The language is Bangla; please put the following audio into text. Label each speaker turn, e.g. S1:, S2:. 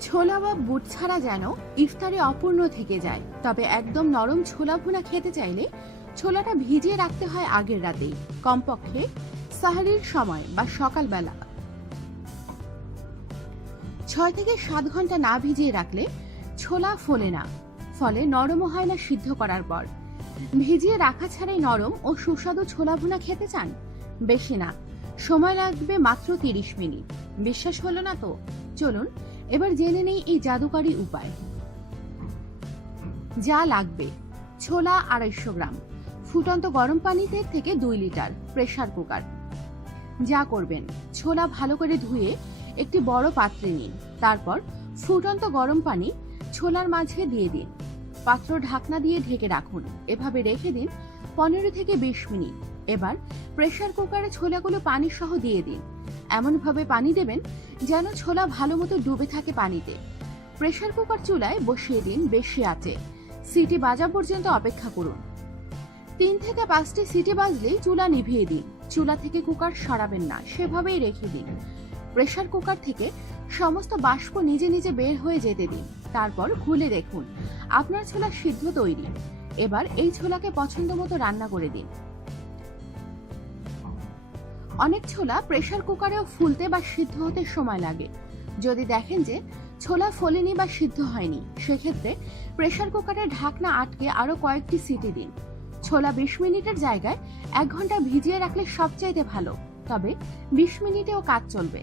S1: ছোলা বা বুট ছাড়া যেন ইফতারে অপূর্ণ থেকে যায়। তবে একদম নরম ছোলা ভুনা খেতে চাইলে ছোলাটা ভিজিয়ে রাখতে হয় আগের রাতেই। কমপক্ষে সাহারির সময় বা সকালবেলা। ছয় থেকে সাত ঘণ্টা না ভিজিয়ে রাখলে ছোলা ফোলে না। ফলে নরমও হয় না, সিদ্ধ করার পর। ভিজিয়ে রাখা ছাড়াই নরম ও সুস্বাদু ছোলা ভুনা খেতে চান? বেশি না। সময় লাগবে মাত্র তিরিশ মিনিট। বিশ্বাস হলো না তো? চলুন, এবার জেনে নেই এই জাদুকারী উপায়। যা লাগবে, ছোলা আড়াইশো গ্রাম, ফুটন্ত গরম পানিতে থেকে দুই লিটার প্রেশার কুকার। যা করবেন, ছোলা ভালো করে ধুয়ে একটি বড় পাত্রে নিন। তারপর ফুটন্ত গরম পানি ছোলার মাঝে দিয়ে দিন। পাত্র ঢাকনা দিয়ে ঢেকে রাখুন। এভাবে রেখে দিন পনেরো থেকে বিশ মিনিট। এবার প্রেসার কুকারে ছোলাগুলো পানি সহ দিয়ে দিন। এমনভাবে পানি দেবেন যেন ছোলা ভালো মতো ডুবে থাকে পানিতে। প্রেসার কুকার চুলায় বসিয়ে দিন বেশি আছে সিটি বাজা পর্যন্ত অপেক্ষা করুন। তিন থেকে পাঁচটি সিটি বাজলেই চুলা নিভিয়ে দিন। চুলা থেকে কুকার সরাবেন না, সেভাবেই রেখে দিন। প্রেসার কুকার থেকে সমস্ত বাষ্প নিজে নিজে বের হয়ে যেতে দিন। তারপর খুলে দেখুন। আপনার ছোলা সিদ্ধ তৈরি। এবার এই ছোলাকে পছন্দ মতো রান্না করে দিন। অনেক ছোলা প্রেসার কুকারেও ফুলতে বা সিদ্ধ হতে সময় লাগে। যদি দেখেন যে ছোলা ফোলেনি বা সিদ্ধ হয়নি, সেক্ষেত্রে প্রেসার কুকারের ঢাকনা আটকে আরও কয়েকটি সিটি দিন। ছোলা বিশ মিনিটের জায়গায় এক ঘণ্টা ভিজিয়ে রাখলে সবচাইতে ভালো। তবে বিশ মিনিটেও কাজ চলবে।